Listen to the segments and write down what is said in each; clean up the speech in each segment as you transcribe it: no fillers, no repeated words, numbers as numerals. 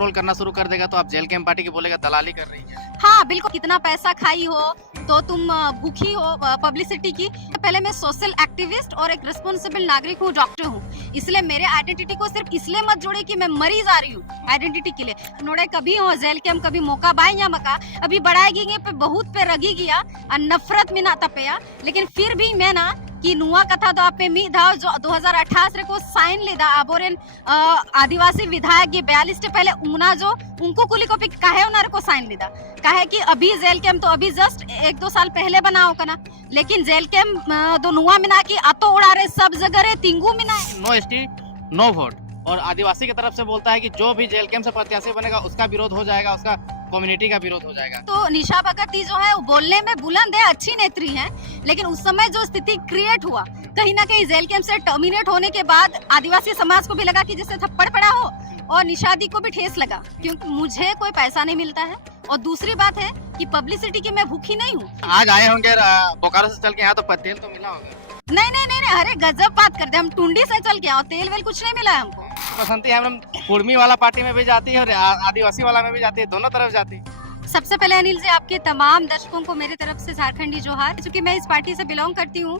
Control करना शुरू कर देगा तो आप जेल कैंप पार्टी की बोलेगा दलाली कर रही है। हाँ बिल्कुल, कितना पैसा खाई हो तो तुम भूखी हो पब्लिसिटी की। पहले मैं सोशल एक्टिविस्ट और एक रिस्पॉन्सिबल नागरिक हूँ, डॉक्टर हूँ, इसलिए मेरे आइडेंटिटी को सिर्फ इसलिए मत जोड़े कि मैं मरीज आ रही हूँ आइडेंटिटी के लिए। नोड़े कभी हो जेल के हम कभी मौका बाई या मका अभी बढ़ाएगी पे बहुत पे रगी गया नफरत में ना तपया, लेकिन फिर भी मैं ना कि नुआ कथा तो आप पे मी था जो 2018 को साइन लेदा आबोरेन आदिवासी विधायक ये 42 पहले उना जो उनको कुली को काहे उनार को साइन लेदा काहे कि अभी जेल कैंप तो अभी जस्ट 1-2 साल पहले बनाओ कना, लेकिन जेल कैंप दो नुआ मिना की आतो उड़ा रहे सब जगह रे तिंगू मिना नो एसटी नो वोट, और आदिवासी की तरफ से बोलता है कि जो भी जेल कैंप से प्रत्याशी बनेगा उसका विरोध हो जाएगा, उसका कम्युनिटी का विरोध हो जाएगा। तो निशा भगत जो है वो बोलने में बुलंद है, अच्छी नेत्री है, लेकिन उस समय जो स्थिति क्रिएट हुआ कहीं ना कहीं जेल कैंप से टर्मिनेट होने के बाद आदिवासी समाज को भी लगा कि जिससे थप्पड़ पड़ा हो और निशादी को भी ठेस लगा, क्योंकि मुझे कोई पैसा नहीं मिलता है और दूसरी बात है कि पब्लिसिटी की मैं भूखी नहीं हूँ। आज आए होंगे बोकारो से चल के यहाँ, तो तेल तो मिला होगा? नहीं नहीं नहीं, अरे गजब बात करते, हम टुंडी से चल के आओ, तेल वेल कुछ नहीं मिला है हमको। बसंती हम कुर्मी वाला पार्टी में भी जाती है और आदिवासी वाला में भी जाती है, दोनों तरफ जाती है। सबसे पहले अनिल जी आपके तमाम दर्शकों को मेरी तरफ से झारखंडी जोहार, क्योंकि मैं इस पार्टी से बिलोंग करती हूँ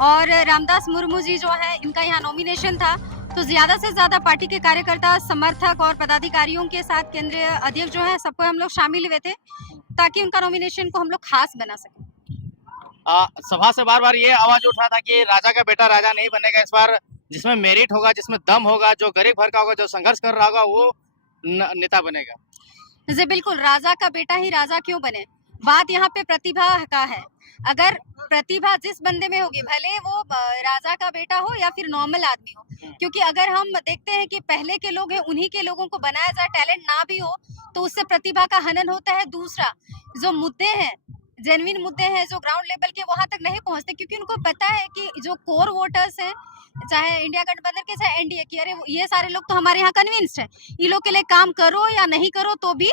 और रामदास मुर्मू जी जो है इनका यहाँ नॉमिनेशन था, तो ज्यादा से ज्यादा पार्टी के कार्यकर्ता समर्थक और पदाधिकारियों के साथ केंद्रीय अध्यक्ष जो है सबको हम लोग शामिल हुए थे ताकि उनका नॉमिनेशन को हम लोग खास बना सकें। सभा से बार बार ये आवाज उठ रहा था कि राजा का बेटा राजा नहीं बनेगा, इस बार जिसमें मेरिट होगा, जिसमें दम होगा, जो गरीब भर का होगा, जो संघर्ष कर रहा होगा वो नेता बनेगा। जी बिल्कुल, राजा का बेटा ही राजा क्यों बने, बात यहाँ पे प्रतिभा का है। अगर प्रतिभा जिस बंदे में होगी, भले वो राजा का बेटा हो या फिर नॉर्मल आदमी हो, क्योंकि अगर हम देखते हैं कि पहले के लोग हैं उन्हीं के लोगों को बनाया जाए, टैलेंट ना भी हो तो उससे प्रतिभा का हनन होता है। दूसरा, जो मुद्दे हैं, जेन्युइन मुद्दे हैं जो ग्राउंड लेवल के वहां तक नहीं पहुंचते, क्योंकि उनको पता है कि जो कोर वोटर्स हैं, चाहे इंडिया गठबंधन के चाहे एनडीए की, अरे ये सारे लोग तो हमारे यहाँ कन्विंस्ड है, इन लोग के लिए काम करो या नहीं करो तो भी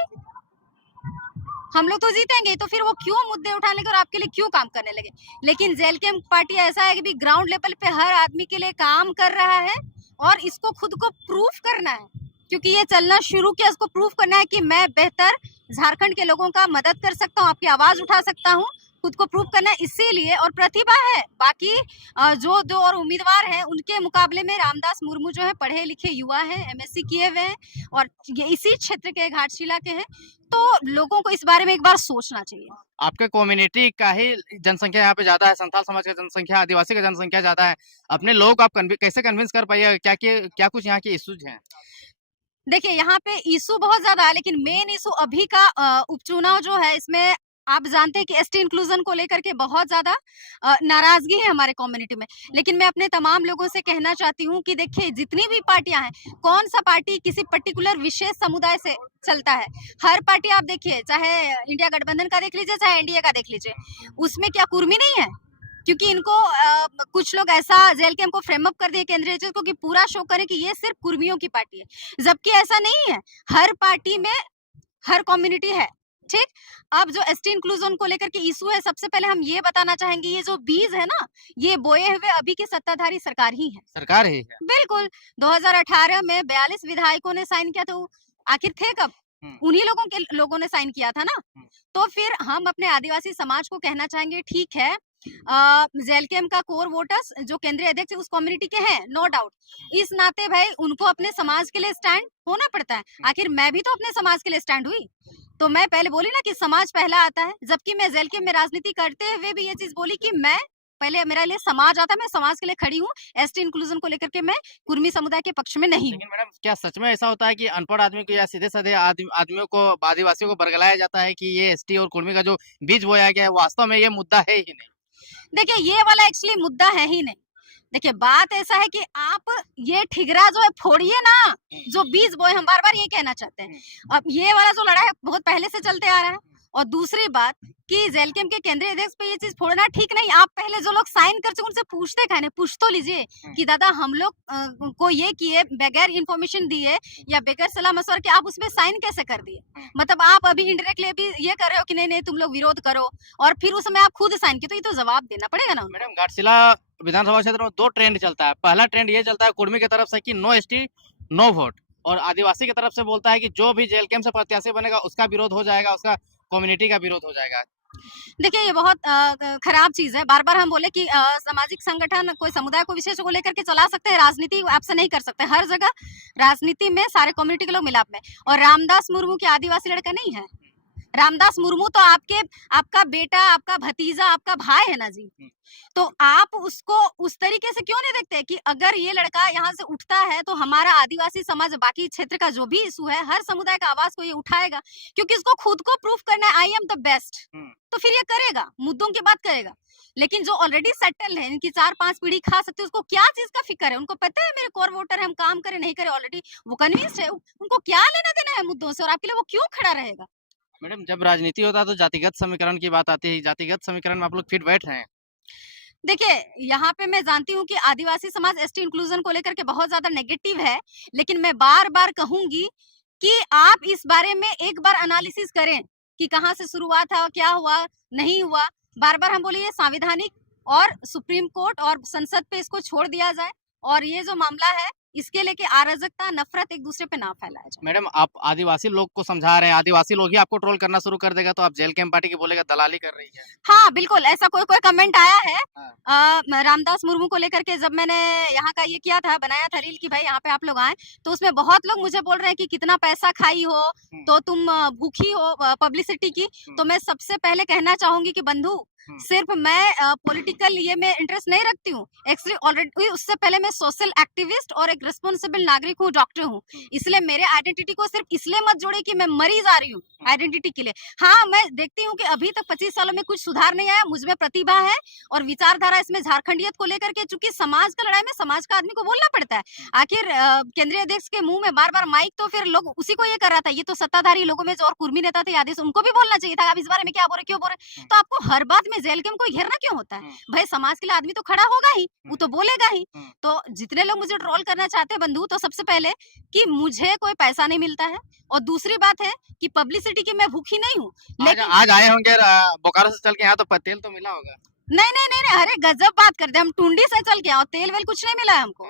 हम लोग तो जीतेंगे, तो फिर वो क्यों मुद्दे उठाने लगे और आपके लिए क्यों काम करने लगे। लेकिन जेल कैंप पार्टी ऐसा है कि ग्राउंड लेवल पे हर आदमी के लिए काम कर रहा है और इसको खुद को प्रूफ करना है, क्योंकि ये चलना शुरू किया, इसको प्रूफ करना है कि मैं बेहतर झारखंड के लोगों का मदद कर सकता हूँ, आपकी आवाज उठा सकता हूँ, खुद को प्रूव करना है इसीलिए। और प्रतिभा है, बाकी जो दो और उम्मीदवार हैं उनके मुकाबले में रामदास मुर्मू जो है पढ़े लिखे युवा हैं, एमएससी किए हुए हैं और ये इसी क्षेत्र के घाटशिला के हैं, तो लोगों को इस बारे में एक बार सोचना चाहिए। आपके कम्युनिटी का ही जनसंख्या यहाँ पे ज्यादा है, संथाल समाज का जनसंख्या, आदिवासी का जनसंख्या ज्यादा है, अपने लोगों को आप कैसे कन्विंस कर पाइए, क्या कुछ यहाँ के इश्यूज हैं? देखिए यहाँ पे इशू बहुत ज्यादा है, लेकिन मेन इशू अभी का उपचुनाव जो है, इसमें आप जानते हैं कि एसटी इंक्लूजन को लेकर के बहुत ज्यादा नाराजगी है हमारे कम्युनिटी में। लेकिन मैं अपने तमाम लोगों से कहना चाहती हूँ कि देखिए जितनी भी पार्टियां हैं, कौन सा पार्टी किसी पर्टिकुलर विशेष समुदाय से चलता है? हर पार्टी आप देखिए, चाहे इंडिया गठबंधन का देख लीजिए चाहे एनडीए का देख लीजिए, उसमें क्या कुर्मी नहीं है? क्योंकि इनको कुछ लोग ऐसा जेल कैंप को फ्रेम अप कर दिए केंद्रीय को कि पूरा शो करे कि ये सिर्फ कुर्मियों की पार्टी है, जबकि ऐसा नहीं है। हर पार्टी में हर कम्युनिटी है, ठीक। अब जो एसटी इंक्लूजन को लेकर के इशू है, सबसे पहले हम ये बताना चाहेंगे, ये जो बीज है ना, ये बोए हुए अभी की सत्ताधारी सरकार ही है। सरकार ही है, बिल्कुल। 2018 में 42 विधायकों ने साइन किया, तो आखिर थे कब? उन्हीं लोगों ने साइन किया था ना। तो फिर हम अपने आदिवासी समाज को कहना चाहेंगे, ठीक है, जेल कैंप का कोर वोटर्स जो केंद्रीय अध्यक्ष उस कम्युनिटी के हैं, नो डाउट, इस नाते भाई उनको अपने समाज के लिए स्टैंड होना पड़ता है। आखिर मैं भी तो अपने समाज के लिए स्टैंड हुई, तो मैं पहले बोली ना कि समाज पहला आता है, जबकि मैं जेल कैंप में राजनीति करते हुए भी ये चीज बोली कि मैं पहले, मेरा लिए समाज आता है, मैं समाज के लिए खड़ी हूँ, एसटी इंक्लूजन को लेकर के मैं कुर्मी समुदाय के पक्ष में नहीं हूँ। लेकिन मैडम क्या सच में ऐसा होता है कि अनपढ़ आदमी को या सीधे साधे आदमियों को, आदिवासियों को बरगलाया जाता है कि ये एसटी और कुर्मी का जो बीज बोया गया है वास्तव में ये मुद्दा है ही नहीं? देखिए ये वाला एक्चुअली मुद्दा है ही नहीं। देखिए बात ऐसा है कि आप ये ठिगरा जो है फोड़िए ना, जो बीज बोए, हम बार बार ये कहना चाहते हैं। अब ये वाला जो लड़ा है बहुत पहले से चलते आ रहा है, और दूसरी बात कि जेल कैंप के केंद्रीय अध्यक्ष पे ये चीज फोड़ना ठीक नहीं। आप पहले जो लोग साइन कर चुके उनसे पूछते कहने, पूछ तो लीजिए कि दादा हम लोग को ये किए बगैर इंफॉर्मेशन दिए या बगैर सलाह मशवरा के आप उसमें साइन कैसे कर दिए? मतलब आप अभी इनडायरेक्टली अभी ये कर रहे हो कि नहीं नहीं तुम लोग विरोध करो, और फिर उस समय आप खुद साइन किए, तो ये तो जवाब देना पड़ेगा ना। मैडम घाटशिला विधानसभा क्षेत्र में दो ट्रेंड चलता है। पहला ट्रेंड ये चलता है कुर्मी की तरफ से कि नो एसटी नो वोट, और आदिवासी की तरफ से बोलता है कि जो भी जेल कैंप से प्रत्याशी बनेगा उसका विरोध हो जाएगा, उसका कम्युनिटी का विरोध हो जाएगा। देखिए ये बहुत खराब चीज है। बार बार हम बोले कि सामाजिक संगठन कोई समुदाय को विशेष को लेकर के चला सकते हैं, राजनीति आपसे नहीं कर सकते। हर जगह राजनीति में सारे कम्युनिटी के लोग मिलाप में। और रामदास मुर्मू के आदिवासी लड़का नहीं है। रामदास मुर्मू तो आपका बेटा, आपका भतीजा, आपका भाई है ना जी। तो आप उसको उस तरीके से क्यों नहीं देखते कि अगर ये लड़का यहाँ से उठता है तो हमारा आदिवासी समाज, बाकी क्षेत्र का जो भी इशू है, हर समुदाय का आवाज को ये उठाएगा, क्योंकि इसको खुद को प्रूफ करना है आई एम द बेस्ट। तो फिर ये करेगा, मुद्दों की बात करेगा। लेकिन जो ऑलरेडी सेटल है, इनकी 4-5 पीढ़ी खा सकती है, उसको क्या चीज का फिक्र है? उनको पता है मेरे कोर वोटर है, हम काम करें नहीं करें ऑलरेडी वो कन्विंस्ड है। उनको क्या लेना देना है मुद्दों से, और आपके लिए वो क्यों खड़ा रहेगा? मैडम, जब राजनीति होता है तो जातिगत समीकरण की बात आती है। जातिगत समीकरण में आप लोग फिट बैठ रहे हैं? देखिए, यहाँ पे मैं जानती हूँ कि आदिवासी समाज एसटी इंक्लूजन को लेकर के बहुत ज्यादा नेगेटिव है, लेकिन मैं बार-बार कहूंगी कि आप इस बारे में एक बार एनालिसिस करें कि कहाँ से शुरुआत है, क्या हुआ, नहीं हुआ। बार-बार हम बोले ये संवैधानिक और सुप्रीम कोर्ट और संसद पे इसको छोड़ दिया जाए, और ये जो मामला है इसके लेके अराजकता, नफरत एक दूसरे पे ना फैलाया जाए। मैडम, आप आदिवासी लोग को समझा रहे हैं, आदिवासी लोग ही आपको ट्रोल करना शुरू कर देगा तो आप जेल कैंप पार्टी की बोलेगा दलाली कर रही है। हाँ, बिल्कुल ऐसा कोई कमेंट आया है। हाँ। रामदास मुर्मू को लेकर के जब मैंने यहाँ का ये किया था, बनाया था रील कि भाई यहाँ पे आप लोग आए, तो उसमें बहुत लोग मुझे बोल रहे हैं कि कितना पैसा खाई हो, तो तुम भूखी हो पब्लिसिटी की। तो मैं सबसे पहले कहना चाहूंगी कि बंधु, सिर्फ मैं पॉलिटिकल ये में इंटरेस्ट नहीं रखती हूँ। एक्चुअली ऑलरेडी उससे पहले मैं सोशल एक्टिविस्ट और एक रिस्पॉन्सिबल नागरिक हूँ, डॉक्टर हूँ। इसलिए मेरे आइडेंटिटी को सिर्फ इसलिए मत जोड़े कि मैं मरीज आ रही हूँ आइडेंटिटी के लिए। हाँ, मैं देखती हूँ कि अभी तक 25 सालों में कुछ सुधार नहीं आया। मुझ में प्रतिभा है और विचारधारा इसमें झारखंडियत को लेकर के, चूंकि समाज का लड़ाई में समाज का आदमी को बोलना पड़ता है। आखिर केंद्रीय अध्यक्ष के मुंह में बार बार माइक, तो फिर लोग उसी को ये कर रहा था। ये तो सत्ताधारी लोगों में जो और कुर्मी नेता थे आदेश, उनको भी बोलना चाहिए था आप इस बारे में क्या बोल रहे, क्यों बोल रहे। तो आपको हर बात में जेल कैंप को घेरना क्यों होता है? भाई समाज के लिए आदमी तो खड़ा होगा ही, वो तो बोलेगा ही। तो जितने लोग मुझे ट्रोल करना चाहते हैं बंधु, तो सबसे पहले कि मुझे कोई पैसा नहीं मिलता है, और दूसरी बात है कि पब्लिसिटी की मैं भूखी नहीं हूँ। लेकिन आज आए होंगे बोकारो से चल के यहाँ, तो तेल तो मिला होगा। नहीं नहीं नहीं नहीं, अरे गजब बात करते हैं हम। टुंडी से चल के आओ, तेल वेल कुछ नहीं मिला है हमको,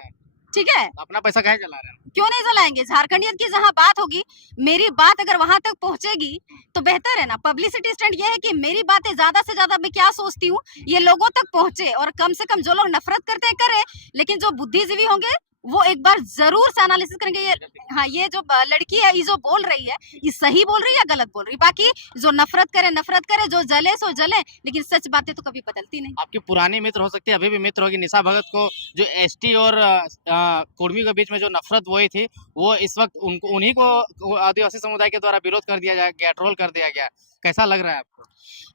ठीक है। अपना पैसा काहे जला रहे हैं? क्यों नहीं जलाएंगे? झारखंडियत की जहाँ बात होगी, मेरी बात अगर वहां तक पहुंचेगी तो बेहतर है ना। पब्लिसिटी स्टंट ये है कि मेरी बातें ज्यादा से ज्यादा मैं क्या सोचती हूँ ये लोगों तक पहुंचे, और कम से कम जो लोग नफरत करते हैं करे, लेकिन जो बुद्धिजीवी होंगे वो एक बार जरूर से एनालिसिस करेंगे। ये हाँ, ये जो लड़की है ये जो बोल रही है, ये सही बोल रही है या गलत बोल रही है। बाकी जो नफरत करे, जो जले सो जले, लेकिन सच बातें तो कभी बदलती नहीं। आपकी पुरानी मित्र हो सकती है, अभी भी मित्र होगी, निशा भगत को जो एसटी और कुर्मी के बीच में जो नफरत हुई थी, वो इस वक्त उन्हीं को आदिवासी समुदाय के द्वारा विरोध कर दिया गया, ट्रोल कर दिया गया। कैसा लग रहा है आपको?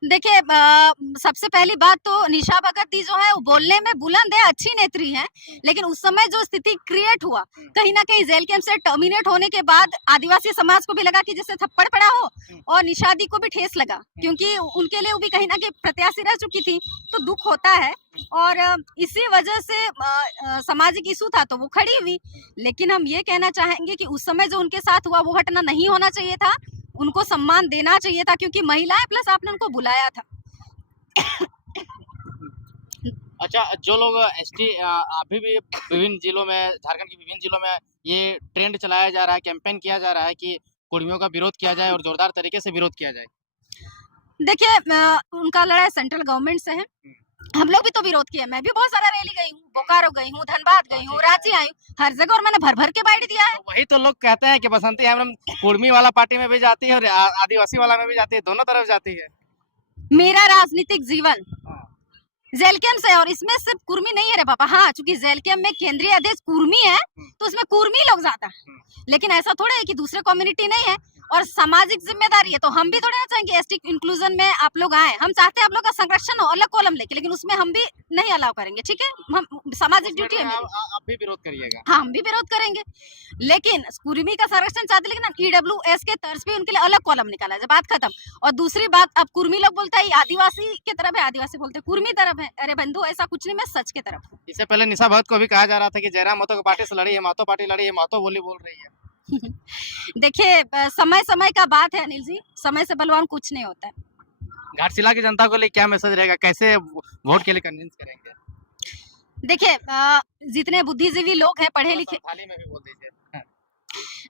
देखिए, सबसे पहली बात तो निशा भगत जी जो है वो बोलने में बुलंद है, अच्छी नेत्री हैं, लेकिन उस समय जो स्थिति क्रिएट हुआ, कहीं ना कहीं जेल कैंप से टर्मिनेट होने के बाद आदिवासी समाज को भी लगा कि जैसे थप्पड़ पड़ा हो, और निशा दी को भी ठेस लगा, क्योंकि उनके लिए वो भी कहीं ना कहीं प्रत्याशी रह चुकी थी, तो दुख होता है। और इसी वजह से सामाजिक इशू था तो वो खड़ी हुई। लेकिन हम ये कहना चाहेंगे कि उस समय जो उनके साथ हुआ वो हटना नहीं होना चाहिए था, उनको सम्मान देना चाहिए था, क्योंकि महिलाएं प्लस आपने उनको बुलाया था। अच्छा, जो लोग एसटी अभी भी विभिन्न जिलों में, झारखंड के विभिन्न जिलों में ये ट्रेंड चलाया जा रहा है, कैंपेन किया जा रहा है कि कुर्मियों का विरोध किया जाए और जोरदार तरीके से विरोध किया जाए। देखिए, उनका लड़ाई सेंट्रल गवर्नमेंट से है। हम लोग भी तो विरोध किया, मैं भी बहुत सारा रैली गई हूँ, बोकारो गई हूँ, धनबाद गई हूँ, रांची आई हूँ, हर जगह, और मैंने भर भर के बाइट दिया है। तो वही तो लोग कहते हैं कि बसंती हेम्ब्रम कुर्मी वाला पार्टी में भी जाती है और आदिवासी वाला में भी जाती है, दोनों तरफ जाती है। मेरा राजनीतिक जीवन जेल कैंप से, और इसमें सिर्फ कुर्मी नहीं है रे पापा। हाँ, चूंकि जेल कैंप में केंद्रीय अध्यक्ष कुर्मी है तो उसमें कुर्मी लोग ज्यादा है, लेकिन ऐसा थोड़ा है कि दूसरे कम्युनिटी नहीं है। और सामाजिक जिम्मेदारी है, तो हम भी थोड़ा ना चाहेंगे एसटी इंक्लूजन में आप लोग आए। हम चाहते हैं आप लोग का संरक्षण हो अलग कॉलम लेके, लेकिन उसमें हम भी नहीं अलाउ करेंगे, ठीक है। हम सामाजिक ड्यूटी है मेरी। आप भी विरोध करिएगा? हाँ, हम भी विरोध करेंगे, लेकिन कुर्मी का संरक्षण चाहते, लेकिन ईडब्ल्यूएस के तर्ज पे उनके लिए अलग कॉलम निकाला जाए, बात खत्म। और दूसरी बात, अब कुर्मी लोग बोलता है आदिवासी की तरफ है, आदिवासी बोलते कुर्मी तरफ है। अरे बंधु, ऐसा कुछ नहीं, मैं सच के तरफ हूँ। इससे पहले निशा भगत को भी कहा जा रहा था कि जयराम महतो की पार्टी से लड़ी है, महतो पार्टी लड़ी है, महतो बोली बोल रही है। देखिए, समय समय का बात है अनिल जी, समय से बलवान कुछ नहीं होता है। घाटशिला की जनता को लिए क्या मैसेज रहेगा, कैसे वोट के लिए कन्विंस करेंगे? देखिए, जितने बुद्धिजीवी लोग हैं, पढ़े लिखे, थाली में भी बोल दीजिए।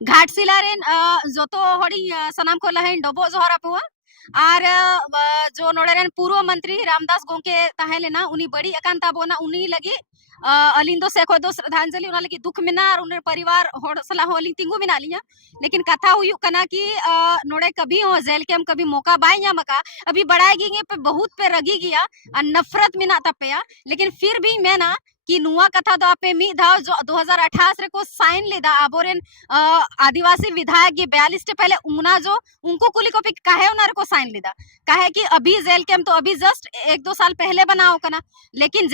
घाटशिला रेन जो तो होड़ी सनाम को लहेन डबो जोहरा पुआ और जो नोड़े रेन पूर्व मंत्री रामदास गोंके ताहे लेना उनी बड़ी अकांता बोना उनी लगी अलिंदो सेको दो श्रद्धांजलि उना लगी दुख मिना और उनर परिवार होड़ सला होली तिंगु मिना लिया लेकिन कथा हुई कना कि नोड़े कभी हो जेल के हम कभी मौका बाय या मका अभी बढ़ाएगी पे बहुत पे रगी गया और नफरत मिना तपया लेकिन फिर भी मैं ना कि नुआ कथा दो आपे मी धाव जो 2018 को साइन लेदा आबोरेन आदिवासी विधायक ये 42 से पहले उना जो उनको कुली को भी काहे उनार को साइन लेदा काहे कि अभी जेल कैंप तो अभी जस्ट 1-2 साल पहले बनाओ कना लेकिन